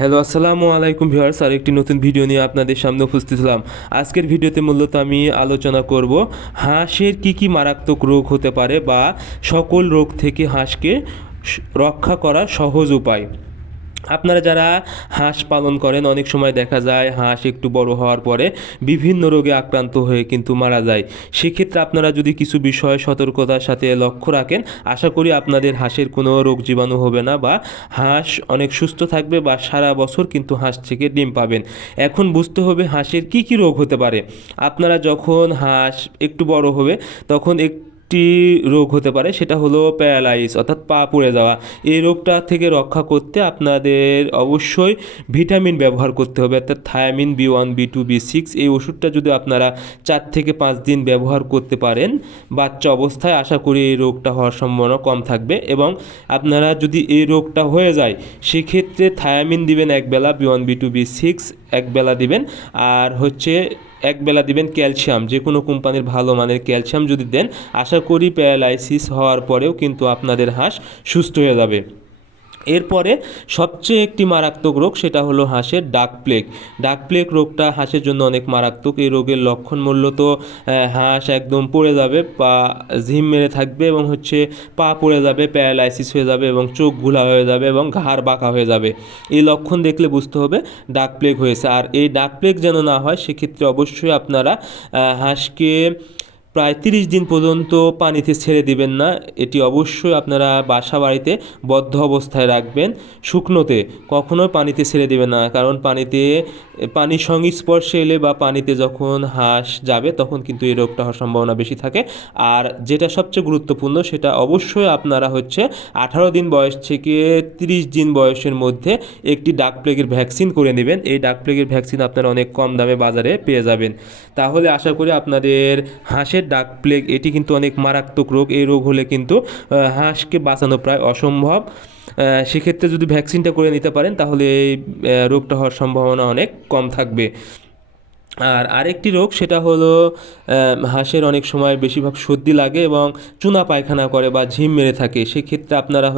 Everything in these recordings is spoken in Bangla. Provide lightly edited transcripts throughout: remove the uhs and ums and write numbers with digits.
হ্যালো, আসসালামু আলাইকুম ভিউয়ার্স। আর একটি নতুন ভিডিও নিয়ে আপনাদের সামনে উপস্থিত হলাম। আজকের ভিডিওতে মূলত আমি আলোচনা করব হাঁসের কি মারাত্মক রোগ হতে পারে বা সকল রোগ থেকে হাঁসকে রক্ষা করার সহজ উপায়। আপনারা যারা হাঁস পালন করেন, অনেক সময় দেখা যায় হাঁস একটু বড় হওয়ার পরে বিভিন্ন রোগে আক্রান্ত হয়ে কিন্তু মারা যায়। সেক্ষেত্রে আপনারা যদি কিছু বিষয় সতর্কতার সাথে লক্ষ্য রাখেন, আশা করি আপনাদের হাঁসের কোনো রোগ জীবাণু হবে না বা হাঁস অনেক সুস্থ থাকবে বা সারা বছর কিন্তু হাঁস থেকে ডিম পাবেন। এখন বুঝতে হবে হাঁসের কি রোগ হতে পারে। আপনারা যখন হাঁস একটু বড় হবে তখন একটি রোগ হতে পারে, সেটা হলো প্যারালাইজ অর্থাৎ পা পড়ে যাওয়া। এই রোগটা থেকে রক্ষা করতে আপনাদের অবশ্যই ভিটামিন ব্যবহার করতে হবে, অর্থাৎ থায়ামিন B1 B2 B6। এই ওষুধটা যদি আপনারা 4 থেকে 5 দিন ব্যবহার করতে পারেন বাচ্চা অবস্থায়, আশা করি এই রোগটা হওয়ার সম্ভাবনা কম থাকবে। এবং আপনারা যদি এই রোগটা হয়ে যায় সেক্ষেত্রে থায়ামিন দিবেন একবেলা, B1 B2 B6 একবেলা দিবেন, আর একবেলা দিবেন ক্যালসিয়াম, যে কোনো কোম্পানির ভালো মানের ক্যালসিয়াম যদি দেন, আশা করি প্যারালাইসিস হওয়ার পরেও কিন্তু আপনাদের হাঁস সুস্থ হয়ে যাবে। এরপরে সবচেয়ে একটি মারাত্মক রোগ, সেটা হলো হাঁসের ডাক প্লেগ রোগটা হাঁসের জন্য অনেক মারাত্মক। এই রোগের লক্ষণ মূলত হাঁস একদম পড়ে যাবে, পা ঝিম মেরে থাকবে এবং পা পড়ে যাবে, প্যারালাইসিস হয়ে যাবে এবং চোখ ঘোলা হয়ে যাবে এবং ঘাড় বাঁকা হয়ে যাবে। এই লক্ষণ দেখলে বুঝতে হবে ডাক প্লেগ হয়েছে। আর এই ডাক প্লেগ যেন না হয় সেক্ষেত্রে অবশ্যই আপনারা হাঁসকে প্রায় 30 দিন পর্যন্ত পানিতে ছেড়ে দিবেন না। এটি অবশ্যই আপনারা বাসা বাড়িতে বদ্ধ অবস্থায় রাখবেন, শুকনোতে, কখনোই পানিতে ছেড়ে দিবেন না। কারণ পানির সংস্পর্শে এলে বা পানিতে যখন হাঁস যাবে তখন কিন্তু এই রোগটা হওয়ার সম্ভাবনা বেশি থাকে। আর যেটা সবচেয়ে গুরুত্বপূর্ণ, সেটা অবশ্যই আপনারা 18 দিন বয়স থেকে 30 দিন বয়সের মধ্যে একটি ডাক প্লেগের ভ্যাকসিন করে নেবেন। এই ডাক প্লেগের ভ্যাকসিন আপনারা অনেক কম দামে বাজারে পেয়ে যাবেন। তাহলে আশা করি আপনাদের হাঁসের ডাক প্লেগ এটি কিন্তু অনেক মারাত্মক রোগ। এই রোগ হলে কিন্তু হাঁসকে বাঁচানো প্রায় অসম্ভব। সেক্ষেত্রে যদি ভ্যাকসিনটা করে নিতে পারেন তাহলে এই রোগটা হওয়ার সম্ভাবনা অনেক কম থাকবে। আর আরেকটি রোগ, সেটা হলো হাঁসের অনেক সময় বেশিরভাগ সর্দি লাগে এবং চুনা পায়খানা করে বা ঝিম মেরে থাকে। সেক্ষেত্রে আপনারা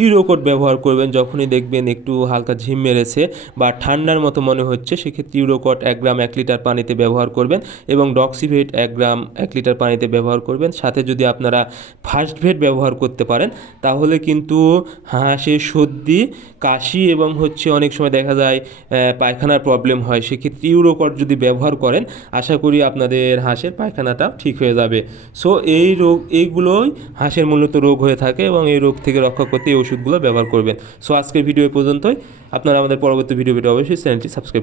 ইউরোকট ব্যবহার করবেন। যখনই দেখবেন একটু হালকা ঝিম মেরেছে বা ঠান্ডার মতো মনে হচ্ছে, সেক্ষেত্রে ইউরোকট 1 গ্রাম 1 লিটার পানিতে ব্যবহার করবেন এবং ডক্সিভেট 1 গ্রাম 1 লিটার পানিতে ব্যবহার করবেন। সাথে যদি আপনারা ফার্স্ট ভেট ব্যবহার করতে পারেন তাহলে কিন্তু হাঁসের সর্দি, কাশি এবং অনেক সময় দেখা যায় পায়খানার প্রবলেম হয়। সেক্ষেত্রে ইউরোকট যদি ব্যবহার করেন, আশা করি আপনাদের হাঁসের পায়খানাটা ঠিক হয়ে যাবে। সো এইগুলোই হাঁসের মূলত রোগ হয়ে থাকে এবং এই রোগ থেকে রক্ষা করতে এই ওষুধগুলো ব্যবহার করবেন। সো আজকের ভিডিও পর্যন্তই। আপনারা আমাদের পরবর্তী ভিডিও অবশ্যই চ্যানেলটি সাবস্ক্রাইব